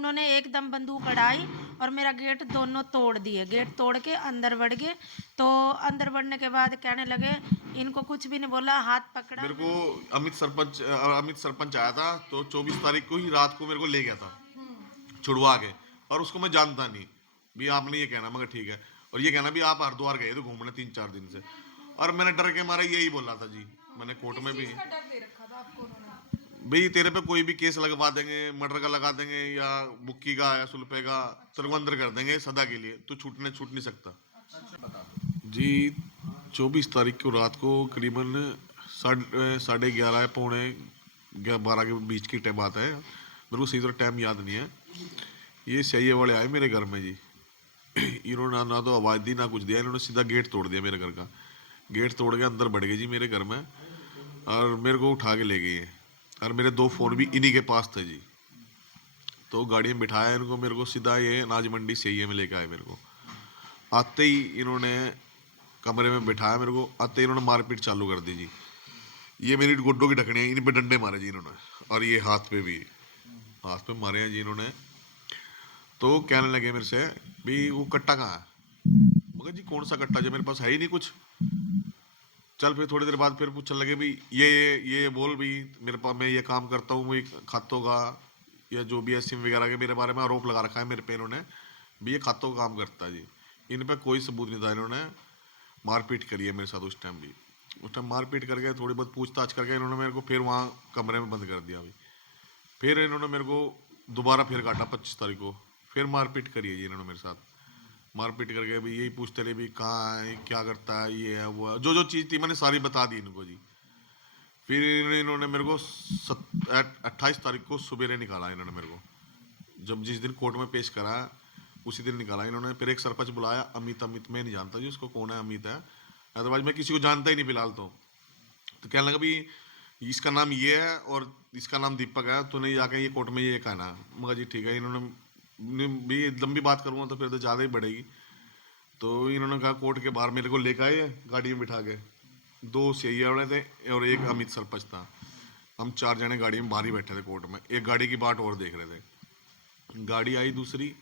उन्होंने एकदम बंदूक अड़ाई और मेरा गेट दोनों तोड़ दिए। गेट तोड़ के अंदर बढ़ गए। तो अंदर बढ़ने के बाद कहने लगे, इनको कुछ भी नहीं बोला, हाथ पकड़ा। मेरे को अमित सरपंच आया था, तो 24 तारीख को ही रात को मेरे को ले गया था छुड़वा के। और उसको मैं जानता नहीं भी, आपने ये कहना मगर ठीक है, और ये कहना भी आप हरिद्वार गए थे घूमने 3-4 दिन से। और मैंने डर के मारा यही बोला था जी, मैंने कोर्ट किस में भी चीज का डर दे रखा था आपको उन्होंने? भाई तेरे पे कोई भी केस लगवा देंगे, मर्डर का लगा देंगे या बुक्की का या सुल्फे का, तेरे को अंदर कर देंगे सदा के लिए, तू छूट नहीं सकता अच्छा। जी। 24 तारीख को रात को करीबन 11:30 पौने 12 के बीच की टाइम बात है, मेरे को सही तरह टाइम याद नहीं है। ये सही वाले आए मेरे घर में जी। इन्होंने ना तो आवाज़ दी ना कुछ दिया, इन्होंने सीधा गेट तोड़ दिया मेरे घर का। गेट तोड़ के अंदर बढ़ गए जी मेरे घर में, और मेरे को उठा के ले गए हैं। और मेरे 2 फ़ोन भी इन्हीं के पास थे जी। तो गाड़ी में बिठाया इनको, मेरे को सीधा ये अनाज मंडी से ही में लेके आए मेरे को। आते ही इन्होंने कमरे में बिठाया मेरे को, आते ही इन्होंने मारपीट चालू कर दी जी। ये मेरी गुड्डों की ढकनी है, इन पे डंडे मारे जी इन्होंने, और ये हाथ पे भी, हाथ पे मारे हैं जी इन्होंने। तो कहने लगे मेरे से भी वो कट्टा कहाँ है, मगर जी कौन सा कट्टा जी, मेरे पास है ही नहीं कुछ। चल फिर थोड़ी देर बाद फिर पूछने लगे भी ये बोल भी, मेरे पास मैं ये काम करता हूँ, मैं खातों का या जो भी है सिम वगैरह के मेरे बारे में आरोप लगा रखा है मेरे पे इन्होंने भी, ये खातों का काम करता है जी। इन पे कोई सबूत नहीं था, इन्होंने मारपीट करी है मेरे साथ उस टाइम भी। उस टाइम मारपीट करके थोड़ी बहुत पूछताछ करके इन्होंने मेरे को फिर वहाँ कमरे में बंद कर दिया अभी। फिर इन्होंने मेरे को दोबारा फिर काटा 25 तारीख को, फिर मारपीट करी है जी इन्होंने मेरे साथ। मारपीट करके भाई यही पूछते रहे भी कहाँ है, क्या करता है, ये है वो है, जो जो चीज़ थी मैंने सारी बता दी इनको जी। फिर इन्होंने मेरे को 28 तारीख को सवेरे निकाला इन्होंने मेरे को, जब जिस दिन कोर्ट में पेश करा उसी दिन निकाला इन्होंने। फिर एक सरपंच बुलाया, अमित मैं नहीं जानता जी उसको कौन है, अमित है, अदरवाइज मैं किसी को जानता ही नहीं फिलहाल। तो कहने लगा भी इसका नाम ये है और इसका नाम दीपक है, तूने जाके ये कोर्ट में ये कहना। मगर जी ठीक है, इन्होंने भी लंबी बात करूँगा तो फिर तो ज़्यादा ही बढ़ेगी। तो इन्होंने कहा कोर्ट के बाहर मेरे को लेकर आए गाड़ी में बिठा के, 2 सीआई वाले थे और एक अमित सरपंच था। हम 4 जने गाड़ी में बाहर ही बैठे थे कोर्ट में, एक गाड़ी की बाट और देख रहे थे। गाड़ी आई दूसरी,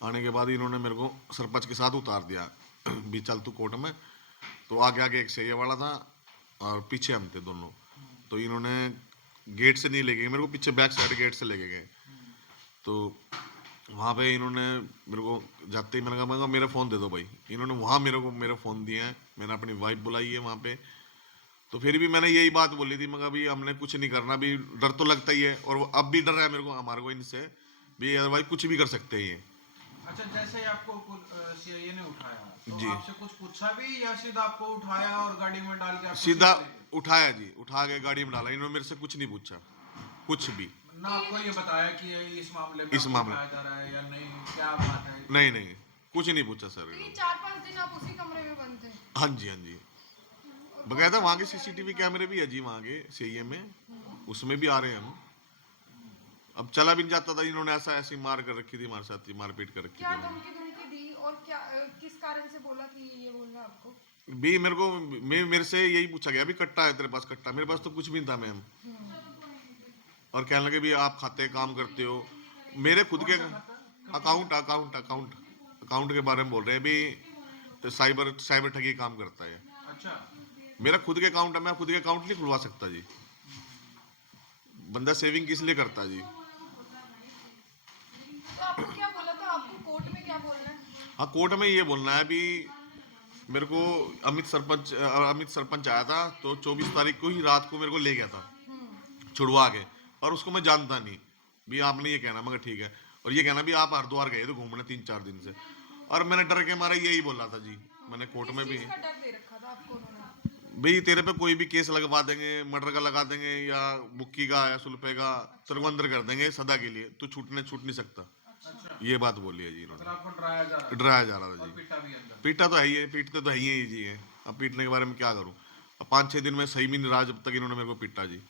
आने के बाद इन्होंने मेरे को सरपंच के साथ उतार दिया भी चल तू कोर्ट में। तो आगे आगे एक सीआई वाला था और पीछे हम थे दोनों। तो इन्होंने गेट से नहीं ले गए मेरे को, पीछे बैक साइड गेट से लेके गए। तो वहाँ पे इन्होंने मेरे को जाते ही मैंने कहा मेरा फ़ोन दे दो भाई। इन्होंने वहाँ मेरे फ़ोन दिया है, मैंने अपनी वाइफ बुलाई है वहाँ पे। तो फिर भी मैंने यही बात बोली थी, मगर भी हमने कुछ नहीं करना, भी डर तो लगता ही है, और वो अब भी डर है मेरे को हमारे को इनसे भी, अदरवाइज कुछ भी कर सकते हैं ये। अच्छा, जैसे आपको सीआईए ने उठाया तो जी आपसे कुछ पूछा भी या सीधा आपको उठाया और गाड़ी में डाल के आपको सीधा सीधे ले गए? उठाया जी, उठा के गाड़ी में डाला, इन्होंने मेरे से कुछ नहीं पूछा, कुछ भी। ना आपको ये बताया कि ये इस मामले में इस आपको मामले उठाया जा रहा है या नहीं, क्या बात है? नहीं नहीं, कुछ नहीं पूछा सर तो ये इन्होंने। 4-5 दिन आप उसी कमरे में बंद थे? हाँ जी हाँ जी, बकायदा वहाँ के सीसीटीवी कैमरे भी है जी वहाँ के सीएम में, उसमें भी आ रहे हैं हम। अब चला भी नहीं जाता था, इन्होंने ऐसा ऐसी मार कर रखी थी हमारे साथ, मारपीट कर रखी क्या थी इन्होंने। धमकी दी और क्या किस कारण से बोला कि ये बोलना है आपको? भी मेरे को मेरे से यही पूछा गया भी कट्टा है तेरे पास, कट्टा, मेरे पास तो कुछ भी नहीं था मैम। और कहने लगे भी आप खाते काम करते हो, मेरे खुद के अकाउंट अकाउंट अकाउंट अकाउंट के बारे में बोल रहे हैं भी, तो साइबर साइबर ठगी काम करता है। अच्छा। मेरा खुद के अकाउंट है, मैं खुद के अकाउंट नहीं खुलवा सकता जी, बंदा सेविंग किस लिए करता जी। तो आपको क्या बोला था? आपको कोर्ट में क्या बोलना है? हाँ, कोर्ट में ये बोलना है भी, मेरे को अमित सरपंच आया था, तो 24 तारीख को ही रात को मेरे को ले गया था छुड़वा के। और उसको मैं जानता नहीं भी, आपने ये कहना मगर ठीक है, और ये कहना भी आप हरिद्वार गए थे घूमने 3-4 दिन से। और मैंने डर के मारा यही बोला था जी, मैंने कोर्ट किस में भी चीज का डर दे रखा था आपको उन्होंने? भाई तेरे पे कोई भी केस लगवा देंगे, मर्डर का लगा देंगे या बुक्की का या सुल्फे का, तेरे को अंदर कर देंगे सदा के लिए, तू छूट नहीं सकता। अच्छा, ये बात बोली है जी मतलब इन्होंने। आपको डराया जा रहा था डराया जा रहा था और जी। पीटा भी अंदर? पीटा तो है ही है, पीटते तो है ही जी है। अब पीटने के बारे में क्या करूं, अब 5-6 दिन में सही भी नहीं रहा जब तक इन्होंने मेरे को पीटा जी।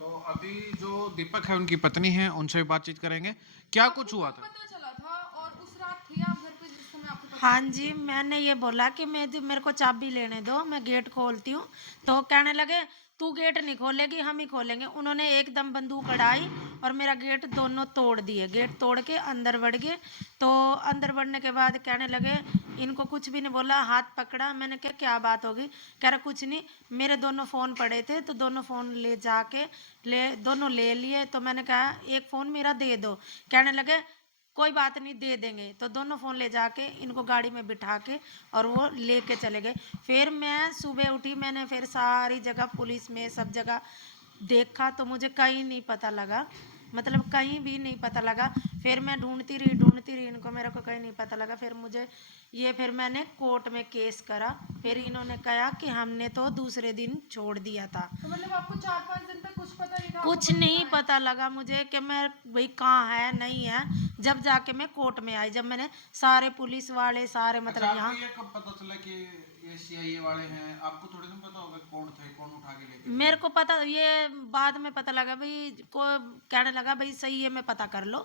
तो अभी जो दीपक है उनकी पत्नी है, उनसे भी बातचीत करेंगे। क्या कुछ हुआ आपको था? पता चला था और उस रात थे आप घर पे जिस समय आपको पता? हाँ जी, मैंने ये बोला कि मेरे को चाबी लेने दो, मैं गेट खोलती हूँ। तो कहने लगे तू गेट नहीं खोलेगी, हम ही खोलेंगे। उन्होंने एकदम बंदूक उड़ाई और मेरा गेट दोनों तोड़ दिए। गेट तोड़ के अंदर बढ़ गए। तो अंदर बढ़ने के बाद कहने लगे, इनको कुछ भी नहीं बोला, हाथ पकड़ा। मैंने कहा क्या बात होगी? कह रहा कुछ नहीं, मेरे दोनों फ़ोन पड़े थे तो दोनों फ़ोन ले जाके दोनों ले लिए। तो मैंने कहा एक फ़ोन मेरा दे दो। कहने लगे कोई बात नहीं, दे देंगे। तो दोनों फ़ोन ले जाके इनको गाड़ी में बिठा के और वो लेके चले गए। फिर मैं सुबह उठी, मैंने फिर सारी जगह पुलिस में सब जगह देखा तो मुझे कहीं नहीं पता लगा, मतलब कहीं भी नहीं पता लगा। फिर मैं ढूंढती रही इनको, मेरे को कहीं नहीं पता लगा। फिर मैंने कोर्ट में केस करा। फिर इन्होंने कहा कि हमने तो दूसरे दिन छोड़ दिया था। तो मतलब आपको 4-5 दिन तक कुछ पता नहीं था? कुछ नहीं पता लगा मुझे कि मैं भाई कहाँ है नहीं है। जब जाके मैं कोर्ट में आई, जब मैंने सारे पुलिस वाले सारे मतलब अच्छा, यहाँ, आपको ये कब पता चला कि ये सीआईए वाले हैं? आपको थोड़ी ना पता होगा कौन थे, कौन उठा के लेके मेरे को पता ये बाद में पता लगा भाई, को कहने लगा भाई सही है, मैं पता कर लो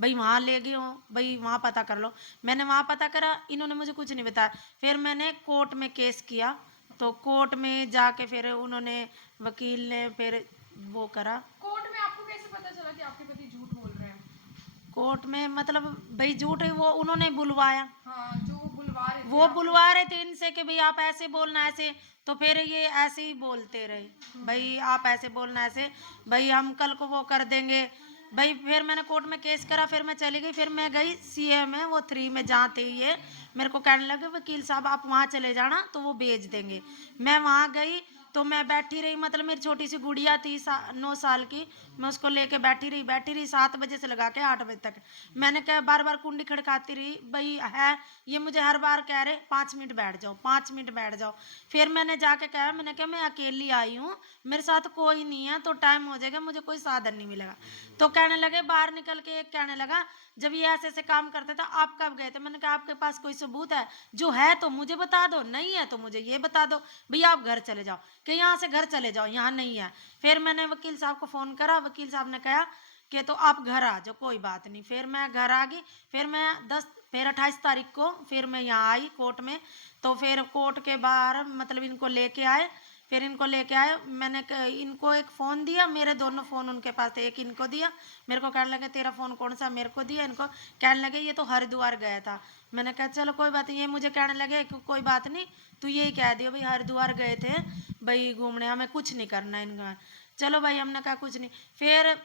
भाई, वहाँ ले गई हूँ भाई, वहाँ पता कर लो। मैंने वहाँ पता करा, इन्होंने मुझे कुछ नहीं बताया। फिर मैंने कोर्ट में केस किया। तो कोर्ट में जाके फिर उन्होंने, वकील ने फिर वो करा। कोर्ट में आपको कैसे पता चला कि आपके पति झूठ बोल रहे हैं? कोर्ट में मतलब भाई झूठ, वो उन्होंने बुलवाया। हाँ, जो बुलवा रहे थे वो आपको। बुलवा रहे थे इनसे कि भाई आप ऐसे बोलना ऐसे। तो फिर ये ऐसे ही बोलते रहे, भाई आप ऐसे बोलना ऐसे, भाई हम कल को वो कर देंगे भाई। फिर मैंने कोर्ट में केस करा, फिर मैं चली गई। फिर मैं गई सीए में, वो 3 में जहाँ थे ये, मेरे को कहने लगे वकील साहब आप वहाँ चले जाना तो वो भेज देंगे। मैं वहाँ गई तो मैं बैठी रही, मतलब मेरी छोटी सी गुड़िया थी 9 साल की, मैं उसको लेके बैठी रही 7 बजे से लगा के 8 बजे तक। मैंने कहा बार बार कुंडी खड़काती रही, भाई है ये मुझे हर बार कह रहे 5 मिनट बैठ जाओ, 5 मिनट बैठ जाओ। फिर मैंने जाके कहा, मैंने कहा मैं अकेली आई हूँ, मेरे साथ कोई नहीं है तो टाइम हो जाएगा, मुझे कोई साधन नहीं मिलेगा। तो कहने लगे, बाहर निकल के एक कहने लगा, जब ये ऐसे ऐसे काम करते थे आप कब गए थे? मैंने कहा आपके पास कोई सबूत है? जो है तो मुझे बता दो, नहीं है तो मुझे ये बता दो, भैया आप घर चले जाओ, कि यहाँ से घर चले जाओ, यहाँ नहीं है। फिर मैंने वकील साहब को फ़ोन करा, वकील साहब ने कहा कि तो आप घर आ जाओ, कोई बात नहीं। फिर मैं घर आ गई। फिर 28 तारीख को फिर मैं यहाँ आई कोर्ट में। तो फिर कोर्ट के बाहर मतलब इनको लेके आए। फिर इनको लेके आए, मैंने इनको एक फ़ोन दिया, मेरे दोनों फ़ोन उनके पास थे, एक इनको दिया। मेरे को कहने लगे तेरा फ़ोन कौन सा? मेरे को दिया। इनको कहने लगे ये तो हरिद्वार गया था। मैंने कहा चलो कोई बात नहीं। ये मुझे कहने लगे कोई बात नहीं, तू यही कह दियो भाई हरिद्वार गए थे भाई घूमने, हमें कुछ नहीं करना इनका। चलो भाई, हमने कहा कुछ नहीं। फिर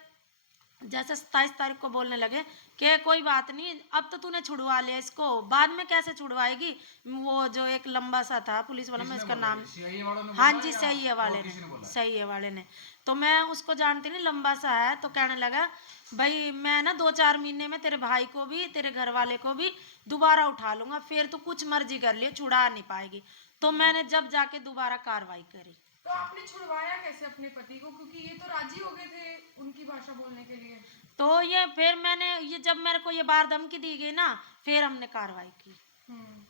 जैसे 27 तारीख को बोलने लगे कि कोई बात नहीं, अब तो तूने छुड़वा लिया इसको, बाद में कैसे छुड़वाएगी? वो जो एक लंबा सा था पुलिस वाला, मैं इसका नाम, सीआईए वालों ने हाँ बोला जी या सही है वाले और ने, किसी ने बोला? सही है वाले ने। तो मैं उसको जानती नहीं, लंबा सा है। तो कहने लगा भाई मैं ना 2-4 महीने में तेरे भाई को भी तेरे घर वाले को भी दोबारा उठा लूंगा, फिर तू कुछ मर्जी कर लियो, छुड़ा नहीं पाएगी। तो मैंने जब जाके दोबारा कार्रवाई करी। तो आपने छुड़वाया कैसे अपने पति को? क्योंकि ये तो राजी हो गए थे उनकी भाषा बोलने के लिए। तो ये फिर मैंने ये जब मेरे को ये बार धमकी दी गई ना, फिर हमने कार्रवाई की।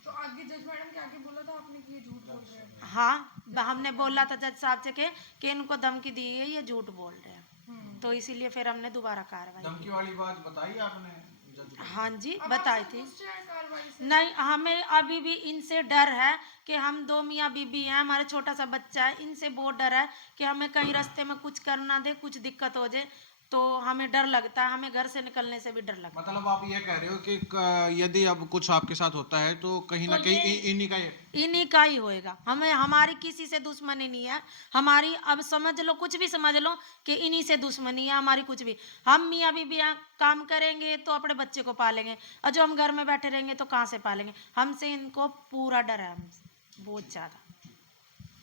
तो आगे जज मैडम के आगे बोला था आपने कि ये झूठ बोल रहे हैं? हाँ, हमने बोला था जज साहब से कि इनको धमकी दी है, ये झूठ बोल रहे हैं। तो इसीलिए फिर हमने दोबारा कार्रवाई की। धमकी वाली बात बताई आपने जज को? हाँ जी अब आप बताई थी। संतुष्ट हैं कार्रवाई से? नहीं, हमें अभी भी इनसे डर है कि हम 2 मियाँ बीबी हैं, हमारा छोटा सा बच्चा है, इनसे बहुत डर है कि हमें कहीं रास्ते में कुछ करना दे, कुछ दिक्कत हो जाए, तो हमें डर लगता है, हमें घर से निकलने से भी डर लगता है। मतलब आप ये कह रहे हो कि यदि अब कुछ आपके साथ होता है तो कहीं ना तो कहीं ये- इन्हीं का ये इन्हीं का ही होएगा। हमें हमारी किसी से दुश्मनी नहीं है, हमारी अब समझ लो, कुछ भी समझ लो कि इन्हीं से दुश्मनी है हमारी। कुछ भी हम मियाँ बीबी काम करेंगे तो अपने बच्चे को पालेंगे, और जो हम घर में बैठे रहेंगे तो कहाँ से पालेंगे? हमसे इनको पूरा डर है, हमसे बहुत ज़्यादा।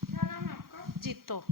क्या नाम है आपका? जीतो।